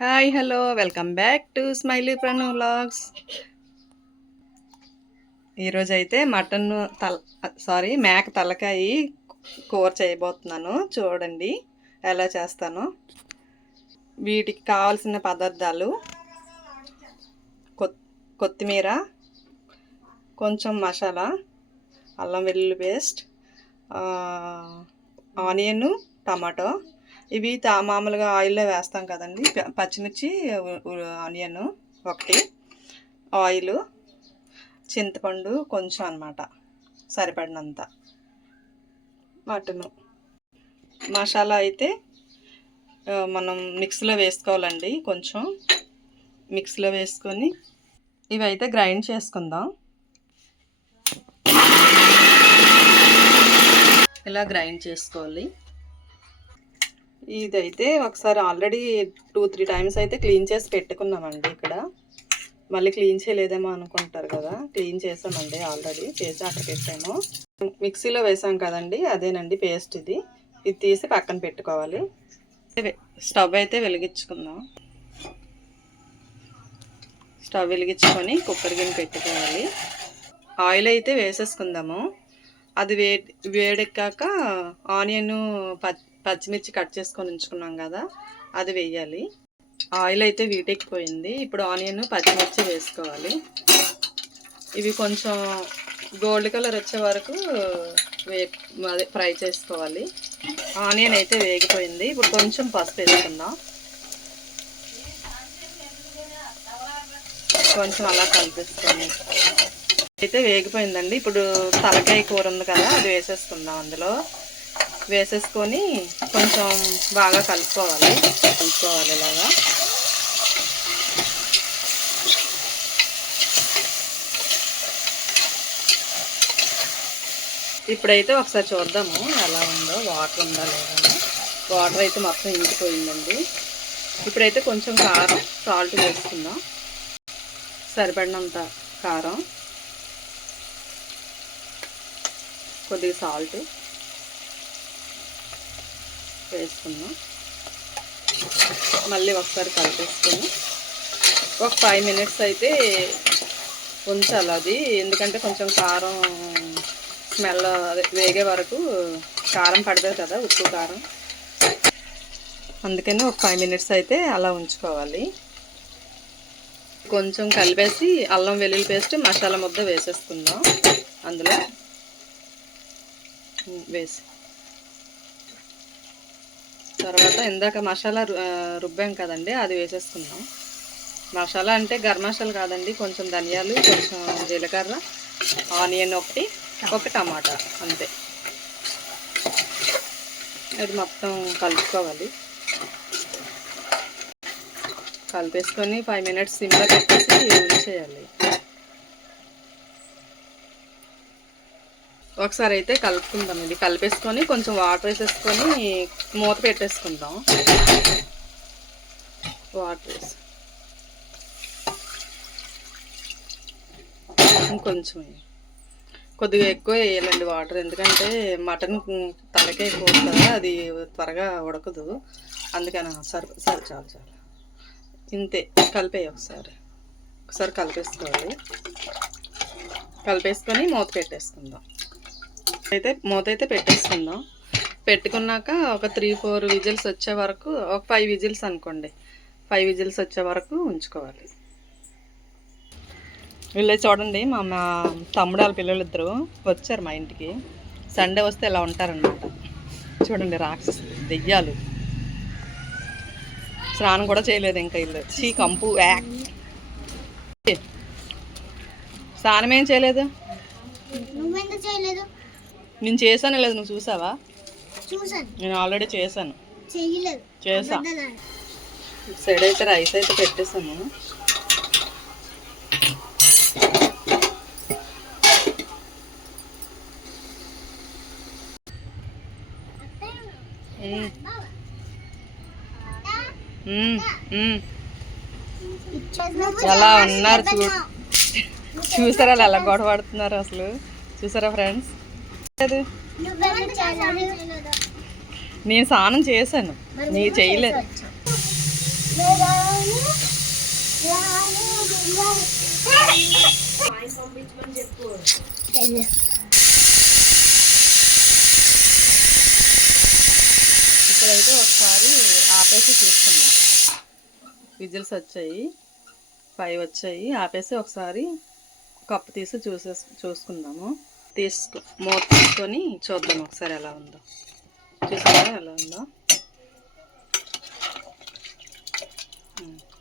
Hi hello welcome back to smiley Pranav vlogs. ఈరోజు అయితే mutton మేక తలకాయ కూర చేయబోతున్నాను. చూడండి ఎలా చేస్తాను. వీటికి కావాల్సిన పదార్థాలు: కొత్తిమీర, కొంచెం మసాలా, అల్లం వెల్లుల్లి పేస్ట్, ఆనియన్, టమాటో. ఇవి మామూలుగా ఆయిల్లో వేస్తాం కదండి. పచ్చిమిర్చి, ఆనియన్ ఒకటి, ఆయిల్, చింతపండు కొంచెం అన్నమాట, సరిపడినంత. మటను మసాలా అయితే మనం మిక్సీలో వేసుకోవాలండి. కొంచెం మిక్సీలో వేసుకొని ఇవి అయితే గ్రైండ్ చేసుకుందాం. ఇలా గ్రైండ్ చేసుకోవాలి. ఇదైతే ఒకసారి ఆల్రెడీ 2-3 టైమ్స్ అయితే క్లీన్ చేసి పెట్టుకున్నామండి. ఇక్కడ మళ్ళీ క్లీన్ చేయలేదేమో అనుకుంటారు కదా, క్లీన్ చేసామండి. ఆల్రెడీ చేసి అక్కడ పెట్టాము. మిక్సీలో వేసాం కదండి, అదేనండి పేస్ట్. ఇది తీసి పక్కన పెట్టుకోవాలి. స్టవ్ అయితే వెలిగించుకుందాం. స్టవ్ వెలిగించుకొని కుక్కర్ గిన్నె పెట్టుకోవాలి. ఆయిల్ అయితే వేసేసుకుందాము. అది వేడెక్కాక ఆనియన్, పచ్చిమిర్చి కట్ చేసుకొని ఉంచుకున్నాం కదా, అది వేయాలి. ఆయిల్ అయితే వీటెక్కిపోయింది. ఇప్పుడు ఆనియన్, పచ్చిమిర్చి వేసుకోవాలి. ఇవి కొంచెం గోల్డ్ కలర్ వచ్చే వరకు ఫ్రై చేసుకోవాలి. ఆనియన్ అయితే వేగిపోయింది. ఇప్పుడు కొంచెం పసుపు వేసుకుందాం. కొంచెం అలా కలిపేసుకొని అయితే వేగిపోయిందండి. ఇప్పుడు తలకాయ కూర ఉంది కదా, అది వేసేసుకుందాం. అందులో వేసేసుకొని కొంచెం బాగా కలుపుకోవాలి ఇలాగా. ఇప్పుడైతే ఒకసారి చూద్దాము ఎలా ఉందో, వాటర్ ఉందా లేదా. వాటర్ అయితే మొత్తం ఇంకిపోయిందండి. ఇప్పుడైతే కొంచెం కారం, సాల్ట్ వేసుకుందాం. సరిపడినంత కారం, కొద్దిగా సాల్ట్ వేసుకుందాం. మళ్ళీ ఒకసారి కలిపేసుకొని ఒక 5 మినిట్స్ అయితే ఉంచాలి అది. ఎందుకంటే కొంచెం కారం స్మెల్ వేగే వరకు కారం పడుతుంది కదా, ఉప్పు కారం. అందుకని ఒక 5 మినిట్స్ అయితే అలా ఉంచుకోవాలి. కొంచెం కలిపేసి అల్లం వెల్లుల్లి పేస్ట్, మసాలా ముద్ద వేసేసుకుందాం. అందులో వేసి తర్వాత ఇందాక మసాలా రుబ్బాం కదండి, అది వేసేసుకుందాం. మసాలా అంటే గరం మసాలా కాదండి, కొంచెం ధనియాలు, కొంచెం జీలకర్ర, ఆనియన్ ఒక టమాటా, అంతే. అది మొత్తం కలుపుకోవాలి. కలిపేసుకొని 5 మినిట్స్ సిమ్లో పెట్టేసి ఉంచేయాలి. ఒకసారి అయితే కలుపుకుందాం. ఇది కలిపేసుకొని కొంచెం వాటర్ వేసేసుకొని మూత పెట్టేసుకుందాం. వాటర్ వేసి ఇంకొంచెం కొద్దిగా ఎక్కువ వేయాలండి వాటర్. ఎందుకంటే మటన్ తలకాయ కూర కదా, అది త్వరగా ఉడకదు. అందుకని చాలు ఇంతే. కలిపేయి ఒకసారి కలిపేసుకోవాలి. కలిపేసుకొని మూత పెట్టేసుకుందాం. మూత అయితే పెట్టేసుకుందాం. పెట్టుకున్నాక ఒక 3-4 విజిల్స్ వచ్చే వరకు, ఒక 5 విజిల్స్ అనుకోండి, 5 విజిల్స్ వచ్చే వరకు ఉంచుకోవాలి. వీళ్ళే చూడండి, మా తమ్ముడు వాళ్ళ పిల్లలిద్దరూ వచ్చారు మా ఇంటికి. సండే వస్తే ఇలా ఉంటారనమాట. చూడండి, రాక్షసు దెయ్యాలు. స్నానం కూడా చేయలేదు ఇంకా ఇల్లు. కంపు యాక్. స్నానం ఏం చేయలేదు. నేను చేశాను లేదు, నువ్వు చూసావా? నేను ఆల్రెడీ చేశాను. సైడ్ అయితే రైస్ అయితే పెట్టేసాను. ఎలా ఉన్నారు చూసారా, ఎలా గొడవ పడుతున్నారు అసలు. చూసారా ఫ్రెండ్స్? నేను స్నానం చేశాను, నీ చేయలేదు. ఇప్పుడైతే ఒకసారి ఆపేసి చూసుకుందాం. విజిల్స్ వచ్చాయి, 5 వచ్చాయి. ఆపేసి ఒకసారి కప్పు తీసి చూసుకుందాము. మూత తీసుకొని చూద్దాం ఒకసారి ఎలా ఉందో. చూసారా ఎలా ఉందో?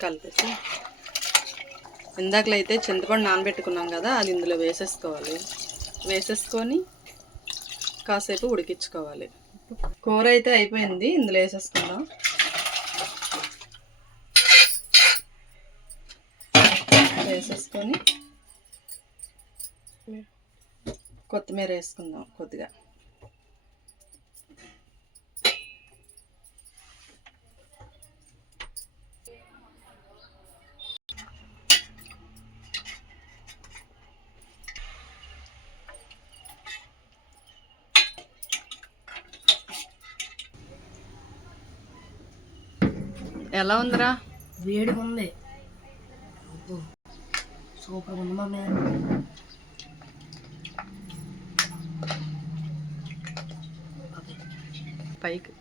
కలిపేసి ఇందాకలైతే చింతపండు నానబెట్టుకున్నాం కదా, అది ఇందులో వేసేసుకోవాలి. వేసేసుకొని కాసేపు ఉడికించుకోవాలి. కూర అయితే అయిపోయింది, ఇందులో వేసేసుకుందాం. వేసేసుకొని కొత్తిమీర వేసుకుందాం కొద్దిగా. ఎలా ఉందిరా? వేడిగా ఉంది, సూపర్ ఉంది మమ్మీ. పైకి